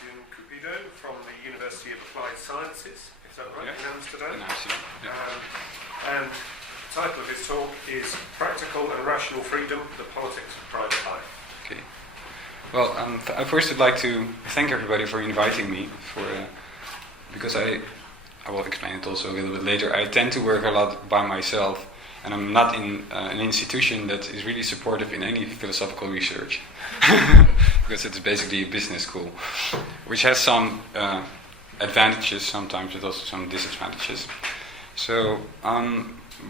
Sebastian Cupido from the University of Applied Sciences, is that right, yes. in Amsterdam? In Amsterdam, yeah. And the title of his talk is Practical and Rational Freedom, the Politics of Private Life. Okay. Well, I first would like to thank everybody for inviting me, because I will explain it also a little bit later. I tend to work a lot by myself, and I'm not in an institution that is really supportive in any philosophical research, because it's basically a business school, which has some advantages sometimes, but also some disadvantages. So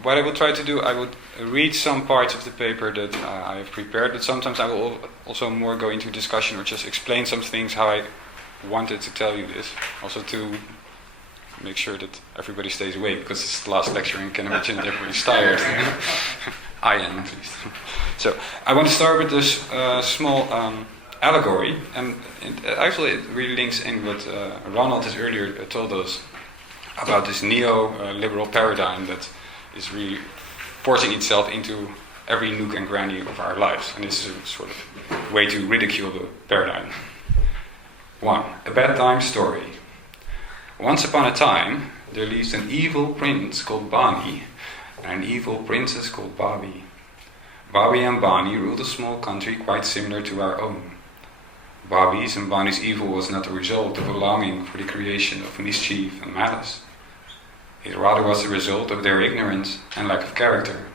what I will try to do, I would read some parts of the paper that I have prepared, but sometimes I will also more go into discussion or just explain some things how I wanted to tell you this, also to make sure that everybody stays awake, because it's the last lecture and you can imagine that everybody's tired. I am, at least. So I want to start with this small allegory, and actually it really links in what Ronald has earlier told us about this neo-liberal paradigm that is really forcing itself into every nook and cranny of our lives, and this is a sort of way to ridicule the paradigm. 1. A bedtime story. Once upon a time, there lived an evil prince called Bani and an evil princess called Babi. Babi and Bani ruled a small country quite similar to our own. Babi's and Bani's evil was not a result of a longing for the creation of mischief and malice. It rather was the result of their ignorance and lack of character.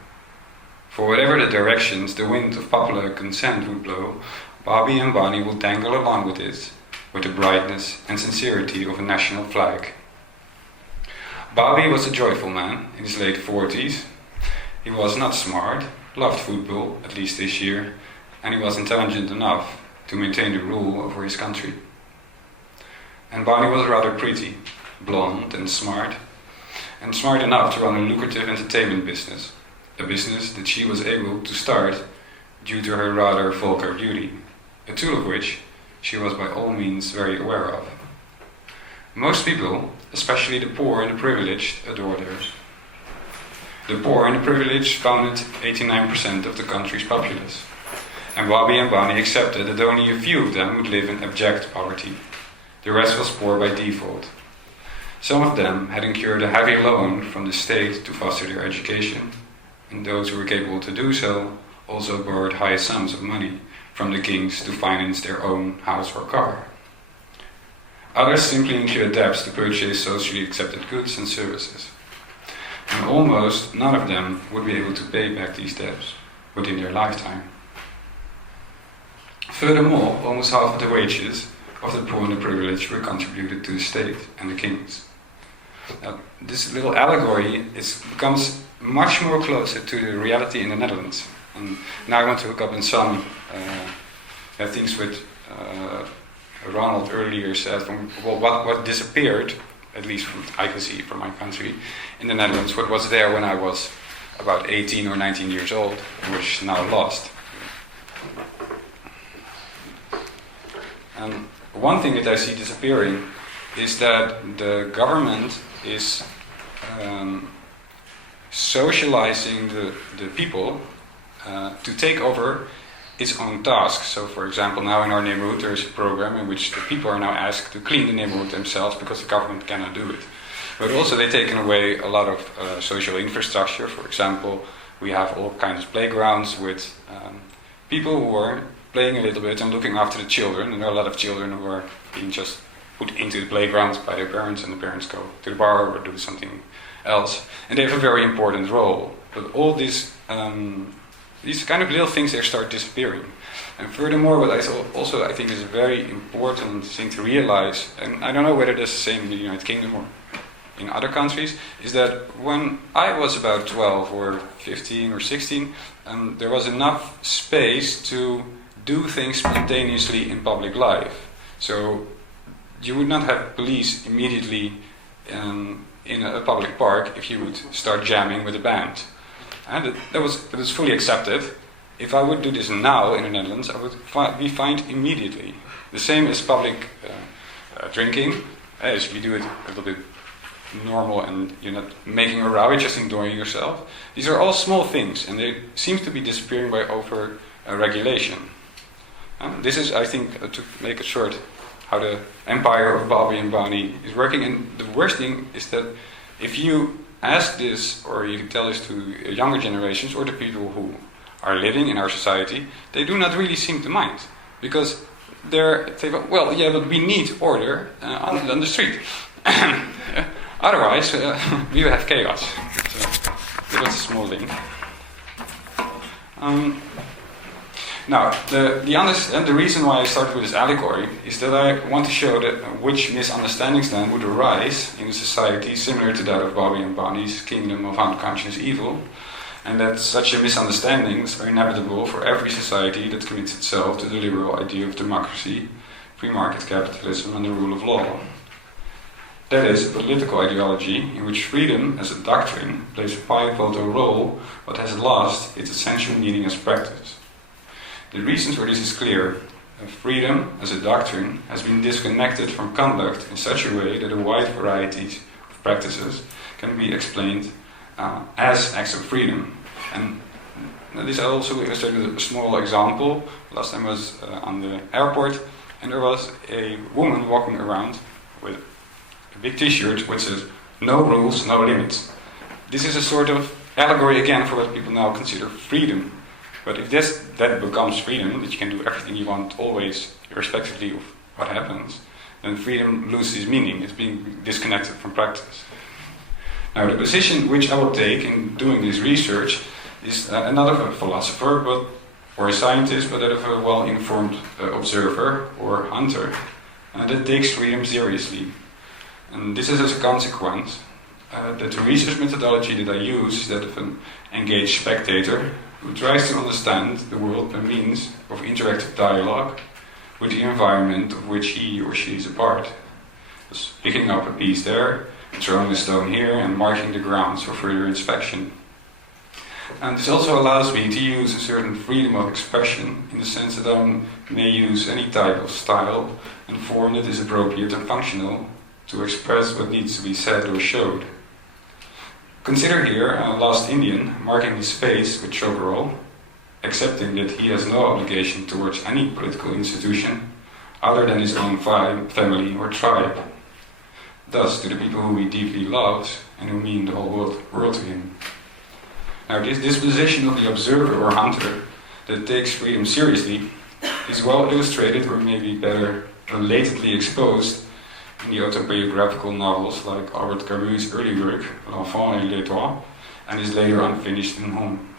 For whatever the directions the wind of popular consent would blow, Babi and Bani would dangle along with it, with the brightness and sincerity of a national flag. Babi was a joyful man in his late 40s. He was not smart, loved football, at least this year, and he was intelligent enough to maintain the rule over his country. And Bani was rather pretty, blonde and smart enough to run a lucrative entertainment business, a business that she was able to start due to her rather vulgar beauty, a tool of which she was by all means very aware of. Most people, especially the poor and the privileged, adored her. The poor and the privileged founded 89% of the country's populace, and Babi and Bani accepted that only a few of them would live in abject poverty. The rest was poor by default. Some of them had incurred a heavy loan from the state to foster their education, and those who were capable to do so also borrowed high sums of money from the kings to finance their own house or car. Others simply incurred debts to purchase socially accepted goods and services. And almost none of them would be able to pay back these debts within their lifetime. Furthermore, almost half of the wages of the poor and the privileged were contributed to the state and the kings. Now, this little allegory becomes much more closer to the reality in the Netherlands. And now I want to hook up in some things with Ronald earlier said, what disappeared, at least from I can see from my country, in the Netherlands, what was there when I was about 18 or 19 years old, which is now lost. And one thing that I see disappearing is that the government is socializing the people to take over its own tasks. So, for example, now in our neighborhood there is a program in which the people are now asked to clean the neighborhood themselves because the government cannot do it. But also they've taken away a lot of social infrastructure. For example, we have all kinds of playgrounds with people who are playing a little bit and looking after the children. And there are a lot of children who are being just put into the playgrounds by their parents, and the parents go to the bar or do something else. And they have a very important role. But all these kind of little things, they start disappearing. And furthermore, what I think is a very important thing to realize, and I don't know whether that's the same in the United Kingdom or in other countries, is that when I was about 12 or 15 or 16, there was enough space to do things spontaneously in public life. So you would not have police immediately in a public park if you would start jamming with a band. And it was fully accepted. If I would do this now in the Netherlands, I would be fined immediately. The same as public drinking. If you do it a little bit normal and you're not making a row, you're just enjoying yourself. These are all small things, and they seem to be disappearing by over regulation. This is, I think, to make it short, how the empire of Bobby and Bonnie is working. And the worst thing is that if you ask this, or you tell this to younger generations, or to people who are living in our society, they do not really seem to mind. Because they say, well, yeah, but we need order on the street. Otherwise, we will have chaos. So that's a small thing. Now, the reason why I started with this allegory is that I want to show that which misunderstandings then would arise in a society similar to that of Bobby and Bonnie's kingdom of unconscious evil, and that such misunderstandings are inevitable for every society that commits itself to the liberal idea of democracy, free market capitalism, and the rule of law. That is, a political ideology in which freedom as a doctrine plays a pivotal role but has lost its essential meaning as practice. The reasons where this is clear: freedom as a doctrine has been disconnected from conduct in such a way that a wide variety of practices can be explained as acts of freedom. And this I also illustrated with a small example. Last time I was on the airport, and there was a woman walking around with a big t-shirt which says, "No rules, no limits." This is a sort of allegory again for what people now consider freedom. But if that becomes freedom, that you can do everything you want always, irrespectively of what happens, then freedom loses meaning. It's being disconnected from practice. Now, the position which I will take in doing this research is not of a philosopher or a scientist, but that of a well-informed observer or hunter that takes freedom seriously. And this is as a consequence that the research methodology that I use is that of an engaged spectator who tries to understand the world by means of interactive dialogue with the environment of which he or she is a part. Just picking up a piece there, throwing a stone here, and marking the grounds for further inspection. And this also allows me to use a certain freedom of expression in the sense that I may use any type of style and form that is appropriate and functional to express what needs to be said or showed. Consider here a lost Indian marking his face with chokerol, accepting that he has no obligation towards any political institution other than his own family or tribe. Thus, to the people who he deeply loves and who mean the whole world to him. Now, this disposition of the observer or hunter that takes freedom seriously is well illustrated, or maybe better, latently exposed in the autobiographical novels like Albert Camus' early work, L'Enfant et l'Étoile, and his later unfinished In Home.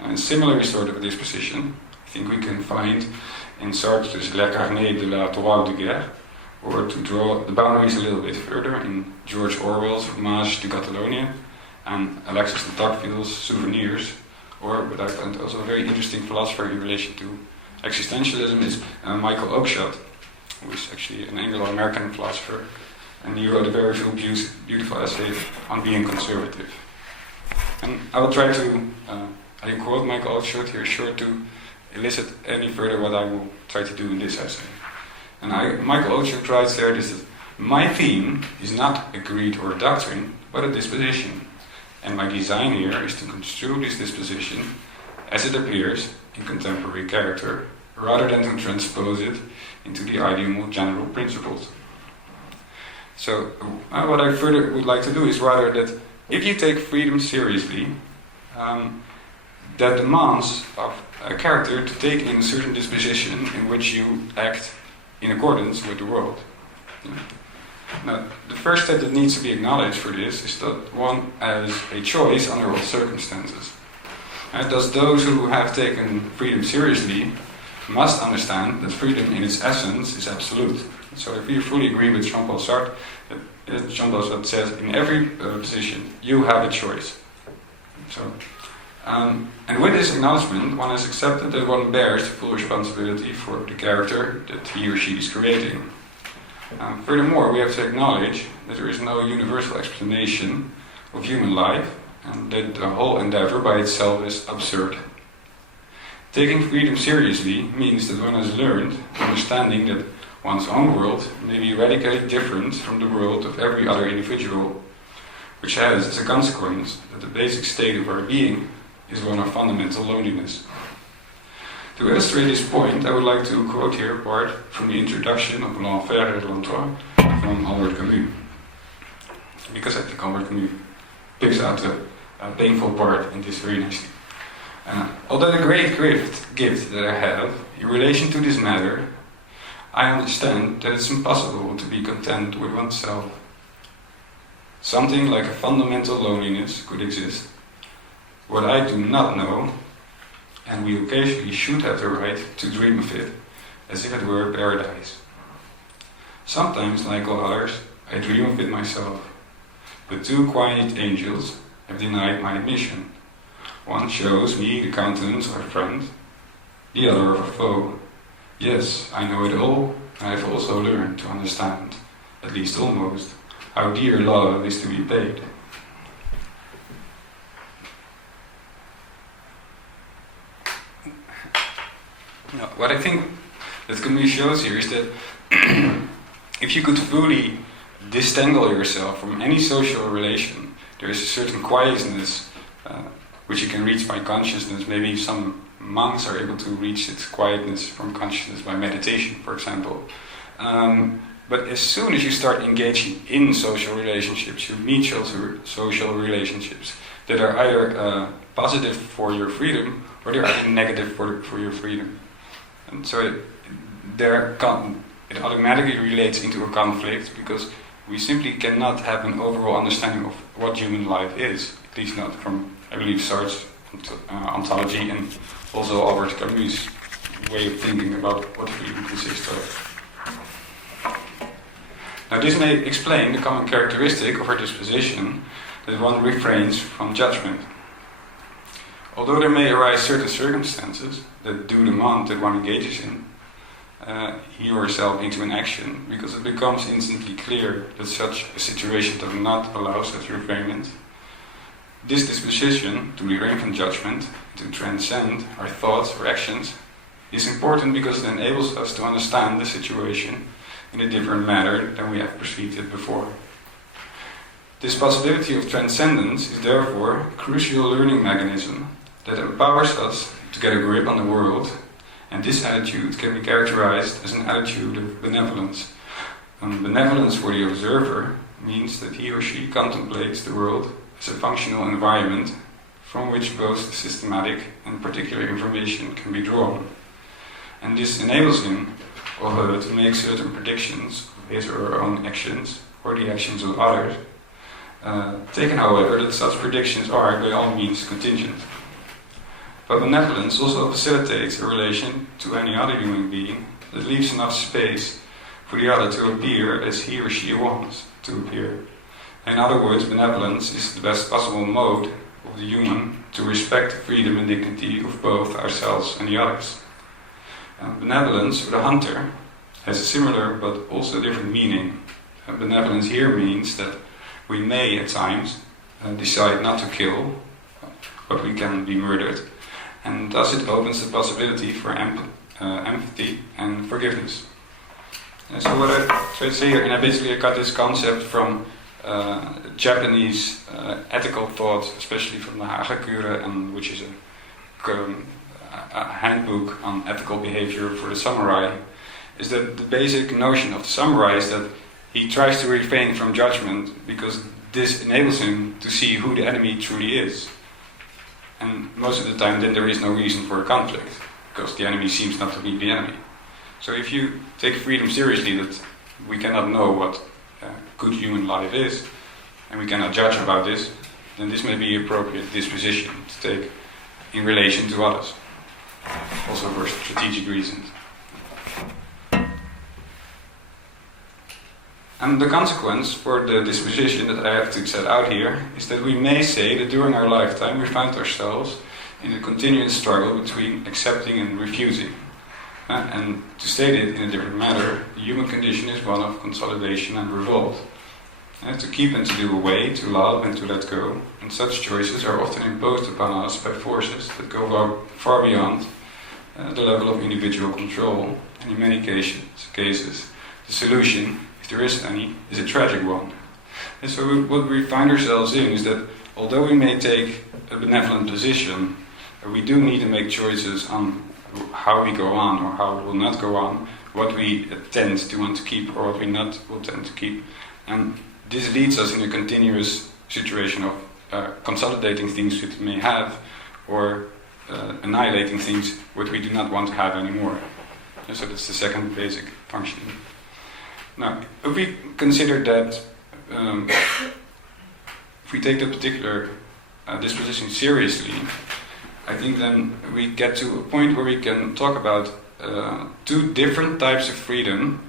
And similar sort of disposition, I think we can find in Sartre's Le Carnet de la Toile de Guerre, or to draw the boundaries a little bit further in George Orwell's Hommage to Catalonia, and Alexis de Tocqueville's Souvenirs, or what I find also a very interesting philosopher in relation to existentialism is Michael Oakeshott, who is actually an Anglo-American philosopher, and he wrote a very beautiful essay on being conservative. And I will try to, I quote Michael Oakeshott here short to elicit any further what I will try to do in this essay. And Michael Oakeshott writes there this: "My theme is not a creed or a doctrine, but a disposition. And my design here is to construe this disposition as it appears in contemporary character, rather than to transpose it into the ideal general principles." So, what I further would like to do is rather that if you take freedom seriously, that demands of a character to take in a certain disposition in which you act in accordance with the world. Now, the first step that needs to be acknowledged for this is that one has a choice under all circumstances. And thus those who have taken freedom seriously must understand that freedom in its essence is absolute. So if you fully agree with Jean-Paul Sartre, Jean-Paul Sartre says in every position you have a choice. So, and with this acknowledgement, one has accepted that one bears the full responsibility for the character that he or she is creating. Furthermore, we have to acknowledge that there is no universal explanation of human life, and that the whole endeavor by itself is absurd. Taking freedom seriously means that one has learned understanding that one's own world may be radically different from the world of every other individual, which has as a consequence that the basic state of our being is one of fundamental loneliness. To illustrate this point, I would like to quote here a part from the introduction of L'Enfer et l'Entroi from Albert Camus. Because I think Albert Camus picks out a painful part in this very nicely. Although the great gift that I have in relation to this matter, I understand that it's impossible to be content with oneself. Something like a fundamental loneliness could exist. What I do not know, and we occasionally should have the right to dream of it, as if it were paradise. Sometimes, like all others, I dream of it myself. But two quiet angels have denied my admission. One shows me the countenance of a friend, the other of a foe. Yes, I know it all, and I have also learned to understand, at least almost, how dear love is to be paid. Now, what I think that Camus shows here is that if you could fully disentangle yourself from any social relation, there is a certain quietness which you can reach by consciousness. Maybe some monks are able to reach this quietness from consciousness by meditation, for example. But as soon as you start engaging in social relationships, you meet social relationships that are either positive for your freedom or they're either negative for your freedom. And so it automatically relates into a conflict, because we simply cannot have an overall understanding of what human life is, at least not from, I believe, Sartre's ontology and also Albert Camus' way of thinking about what freedom consists of. Now, this may explain the common characteristic of our disposition, that one refrains from judgment. Although there may arise certain circumstances that do demand that one engages in he or herself into an action, because it becomes instantly clear that such a situation does not allow such refrainment. This disposition to refrain from judgment, to transcend our thoughts or actions, is important because it enables us to understand the situation in a different manner than we have perceived it before. This possibility of transcendence is therefore a crucial learning mechanism that empowers us to get a grip on the world, and this attitude can be characterized as an attitude of benevolence. Benevolence for the observer means that he or she contemplates the world as a functional environment from which both systematic and particular information can be drawn. And this enables him or her to make certain predictions of his or her own actions or the actions of others, taken however that such predictions are by all means contingent. But benevolence also facilitates a relation to any other human being that leaves enough space for the other to appear as he or she wants to appear. In other words, benevolence is the best possible mode of the human to respect the freedom and dignity of both ourselves and the others. Benevolence for the hunter has a similar but also different meaning. Benevolence here means that we may at times decide not to kill, but we can be murdered, and thus it opens the possibility for empathy and forgiveness. And so what I try to say here, and I got this concept from Japanese ethical thought, especially from the HvA, which is a handbook on ethical behavior for the samurai, is that the basic notion of the samurai is that he tries to refrain from judgment because this enables him to see who the enemy truly is. And most of the time then there is no reason for a conflict, because the enemy seems not to be the enemy. So if you take freedom seriously, that we cannot know what good human life is, and we cannot judge about this, then this may be an appropriate disposition to take in relation to others, also for strategic reasons. And the consequence for the disposition that I have to set out here is that we may say that during our lifetime we find ourselves in a continuous struggle between accepting and refusing. And to state it in a different manner, the human condition is one of consolidation and revolt. To keep and to do away, to love and to let go, and such choices are often imposed upon us by forces that go far beyond the level of individual control, and in many cases the solution, if there is any, is a tragic one. And so what we find ourselves in is that although we may take a benevolent position, we do need to make choices on how we go on or how we will not go on, what we tend to want to keep or what we not will tend to keep. And this leads us in a continuous situation of consolidating things which we may have, or annihilating things which we do not want to have anymore. And so that's the second basic function. Now, if we consider that, if we take the particular disposition seriously, I think then we get to a point where we can talk about two different types of freedom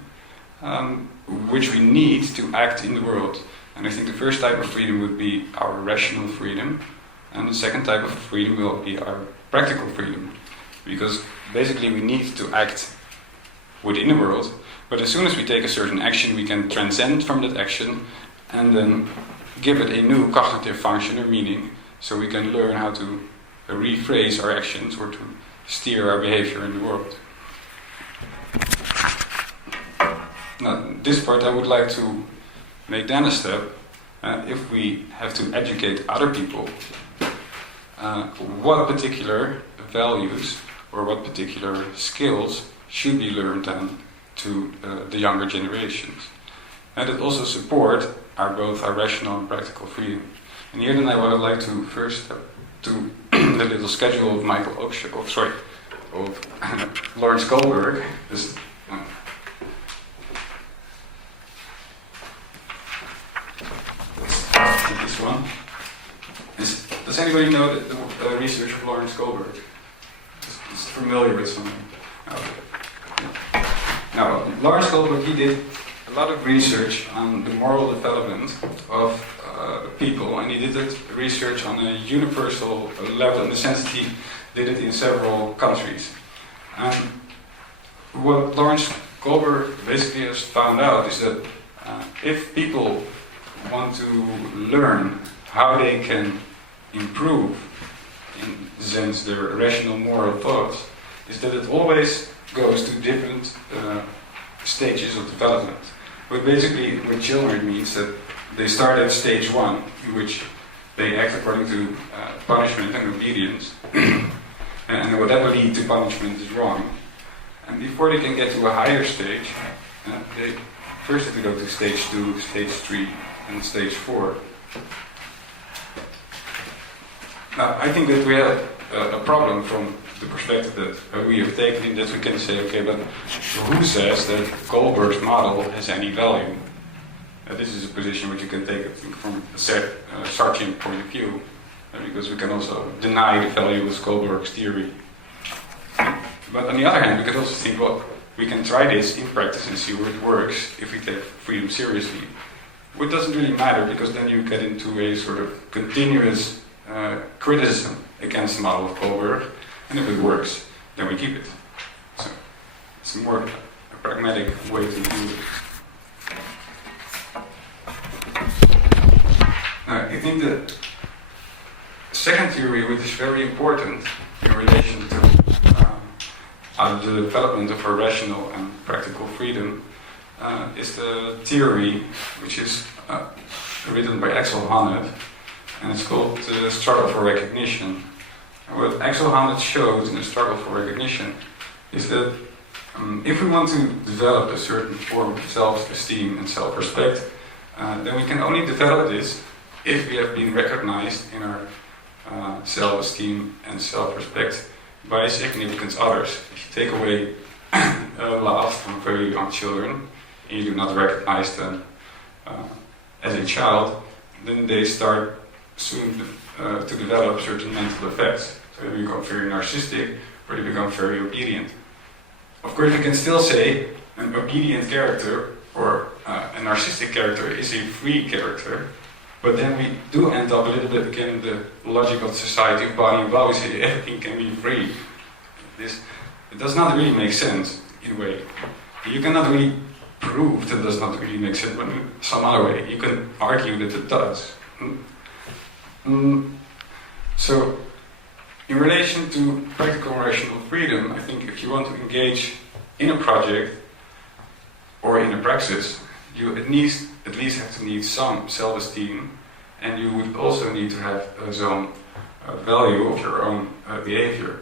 which we need to act in the world. And I think the first type of freedom would be our rational freedom, and the second type of freedom will be our practical freedom. Because basically we need to act within the world, but as soon as we take a certain action, we can transcend from that action and then give it a new cognitive function or meaning, so we can learn how to rephrase our actions or to steer our behavior in the world. Now, this part I would like to make then a step. If we have to educate other people, what particular values or what particular skills should be learned then to the younger generations, and it also support both our rational and practical freedom. And here then I would like to first to the little schedule of Lawrence Kohlberg. This one. Does anybody know the research of Lawrence Kohlberg? Is familiar with something? Okay. Now, Lawrence Kohlberg, he did a lot of research on the moral development of people, and he did that research on a universal level in the sense that he did it in several countries. And what Lawrence Kohlberg basically has found out is that if people want to learn how they can improve, in the sense their rational moral thoughts, is that it always goes to different stages of development. But basically with children it means that they start at stage 1, in which they act according to punishment and obedience, and whatever leads to punishment is wrong. And before they can get to a higher stage, they first have to go to stage 2, stage 3, and stage 4. Now, I think that we have a problem from the perspective that we have taken, in that we can say, okay, but who says that Kohlberg's model has any value? This is a position which you can take, I think, from a Sargent point of view, because we can also deny the value of Kohlberg's theory. But on the other hand, we can also think, well, we can try this in practice and see where it works if we take freedom seriously. Which doesn't really matter, because then you get into a sort of continuous criticism against the model of Kohlberg, and if it works, then we keep it. So it's a more pragmatic way to do it. I think the second theory, which is very important in relation to the development of our rational and practical freedom, is the theory which is written by Axel Honneth, and it's called the struggle for recognition. And what Axel Honneth shows in the struggle for recognition is that if we want to develop a certain form of self-esteem and self-respect, then we can only develop this if we have been recognized in our self-esteem and self-respect by significant others. If you take away love from very young children, and you do not recognize them as a child, then they start soon to develop certain mental effects. So they become very narcissistic, or they become very obedient. Of course, you can still say an obedient character or a narcissistic character is a free character, but then we do end up a little bit again in the logic of society of body and blow. We say everything can be free. It does not really make sense in a way. You cannot really prove that it does not really make sense, but in some other way you can argue that it does. So, in relation to practical and rational freedom, I think if you want to engage in a project or in a praxis, you at least have to need some self-esteem, and you would also need to have some value of your own behavior.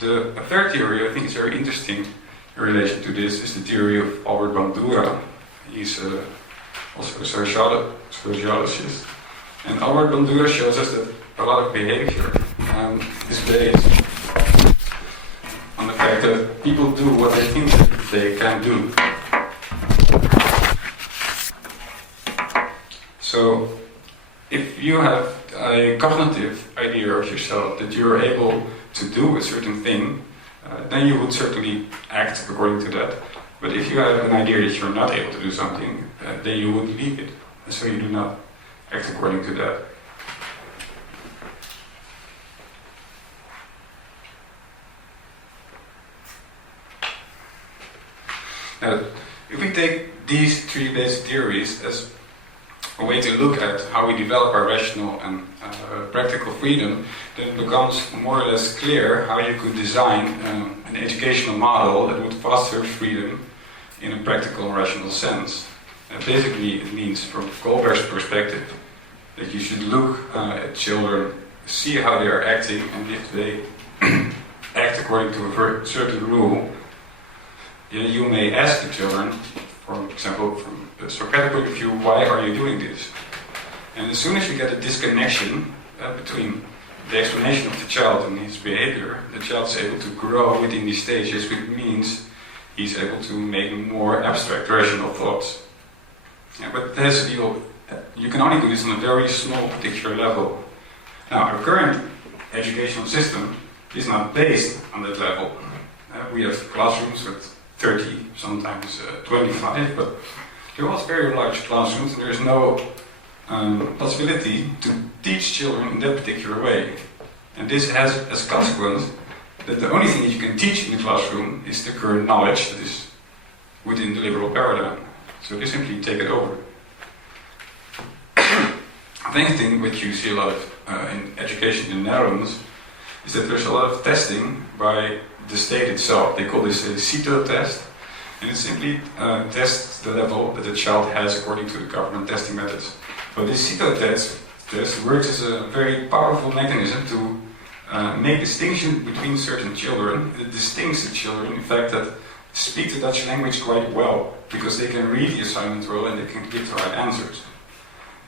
A third theory I think is very interesting in relation to this is the theory of Albert Bandura. He's also a sociologist. And Albert Bandura shows us that a lot of behavior is based on the fact that people do what they think that they can do. So, if you have a cognitive idea of yourself that you're able to do a certain thing, then you would certainly act according to that. But if you have an idea that you're not able to do something, then you would leave it. So you do not act according to that. Now, if we take these three basic theories as a way to look at how we develop our rational and practical freedom, then it becomes more or less clear how you could design an educational model that would foster freedom in a practical and rational sense. Basically, it means, from Kohlberg's perspective, that you should look at children, see how they are acting, and if they act according to a certain rule, you may ask the children, for example, from a Socratic point of view, why are you doing this? And as soon as you get a disconnection between the explanation of the child and his behavior, the child is able to grow within these stages, which means he's able to make more abstract, rational thoughts. Yeah, but there's a deal, you can only do this on a very small particular level. Now, our current educational system is not based on that level. We have classrooms with 30, sometimes 25, but they're all very large classrooms, and there is no possibility to teach children in that particular way. And this has as a consequence that the only thing that you can teach in the classroom is the current knowledge that is within the liberal paradigm. So they simply take it over. The next thing which you see a lot of in education in the Netherlands is that there's a lot of testing by the state itself. They call this a CITO test, and it simply tests the level that the child has according to the government testing methods. But this CITO test works as a very powerful mechanism to make distinction between certain children. It distincts the children, in fact, that speak the Dutch language quite well, because they can read the assignment well and they can give the right answers.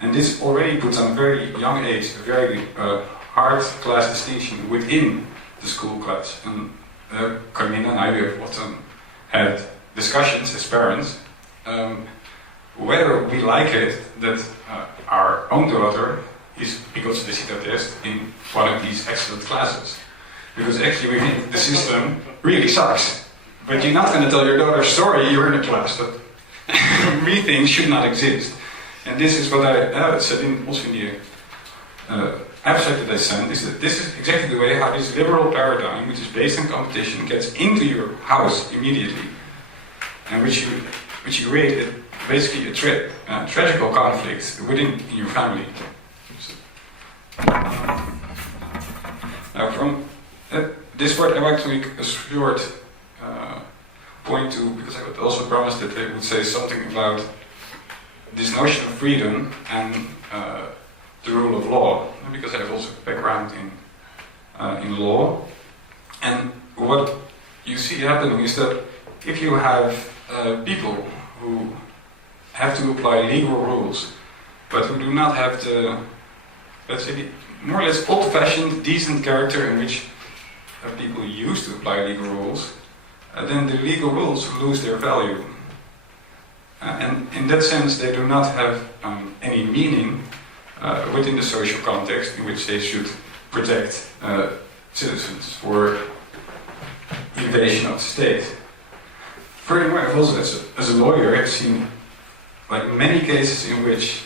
And this already puts on a very young age a very hard class distinction within the school class. And Carmina and I have often had discussions as parents whether we like it that our own daughter is, because of the CITO test, in one of these excellent classes. Because actually we think the system really sucks. But you're not going to tell your daughter, sorry, you're in a class that we think should not exist. And this is what I said also in the abstract that I sent, is that this is exactly the way how this liberal paradigm, which is based on competition, gets into your house immediately. And which you create basically a tragical conflict within your family. Now from this part I like to make a short point to, because I would also promise that they would say something about this notion of freedom and the rule of law, because I have also a background in law. And what you see happening is that if you have people who have to apply legal rules, but who do not have the, let's say, more or less old-fashioned, decent character in which people used to apply legal rules, then the legal rules lose their value. And in that sense, they do not have any meaning within the social context in which they should protect citizens for invasion of the state. Furthermore, I've also, as a lawyer, I've seen like many cases in which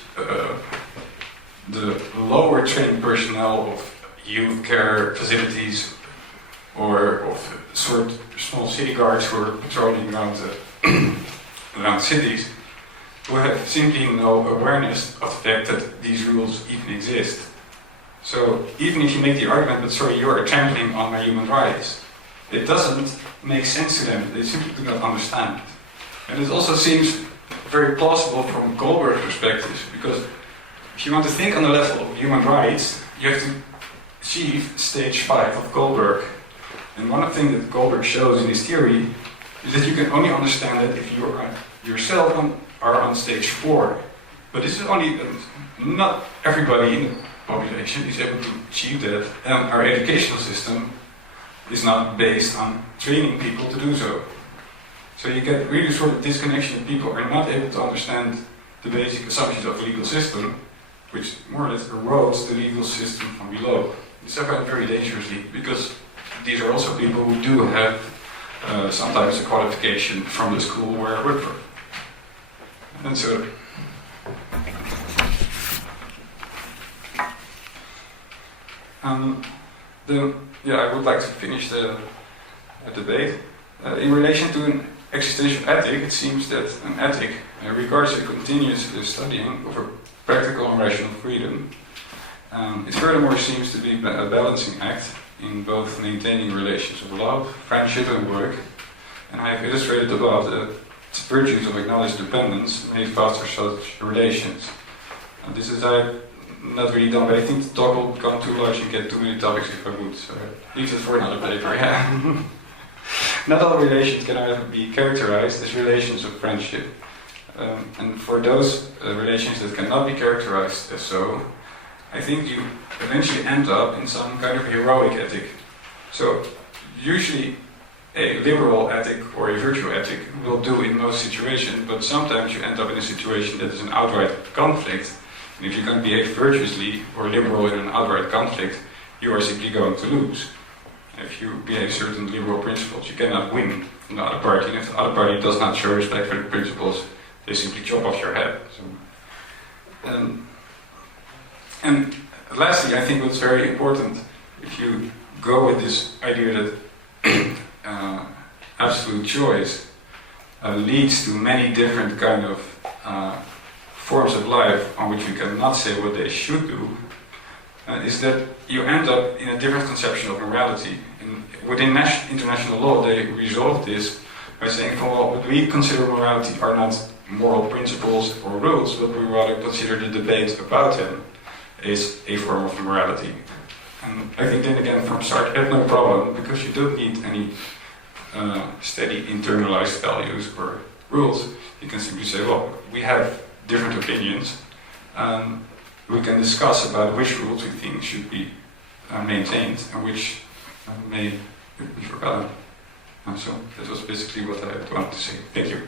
the lower trained personnel of youth care facilities or of sort of small city guards who are patrolling around around cities, who have simply no awareness of the fact that these rules even exist. So even if you make the argument, but sorry, you are trampling on my human rights, it doesn't make sense to them. They simply do not understand. And it also seems very plausible from Kohlberg's perspective, because if you want to think on the level of human rights, you have to achieve stage 5 of Kohlberg. And one thing that Goldberg shows in his theory is that you can only understand that if you are yourself are on stage 4. But this is only, not everybody in the population is able to achieve that, and our educational system is not based on training people to do so. So you get really sort of disconnection, people are not able to understand the basic assumptions of the legal system, which more or less erodes the legal system from below. This I find very dangerously, because these are also people who do have sometimes a qualification from the school where I work for. And so, I would like to finish the debate. In relation to an existential ethic, it seems that an ethic regards a continuous studying of a practical and rational freedom. It furthermore seems to be a balancing act in both maintaining relations of love, friendship and work. And I have illustrated above the virtues of acknowledged dependence may foster such relations. And this is not really done, but I think the talk will become too large and get too many topics if I would. So leave it for another paper, yeah. Not all relations can either be characterized as relations of friendship. And for those relations that cannot be characterized as so, I think you eventually end up in some kind of heroic ethic. So usually a liberal ethic or a virtual ethic will do in most situations, but sometimes you end up in a situation that is an outright conflict. And if you can behave virtuously or liberal in an outright conflict, you are simply going to lose. If you behave certain liberal principles, you cannot win from the other party. And if the other party does not show respect for the principles, they simply chop off your head. So, and lastly, I think what's very important, if you go with this idea that absolute choice leads to many different kind of forms of life on which we cannot say what they should do, is that you end up in a different conception of morality. Within international law, they resolve this by saying, well, what we consider morality are not moral principles or rules, but we rather consider the debate about them is a form of morality. And I think then again, from start, you have no problem, because you don't need any steady internalized values or rules. You can simply say, well, we have different opinions. We can discuss about which rules we think should be maintained and which may be forgotten. And so that was basically what I wanted to say. Thank you.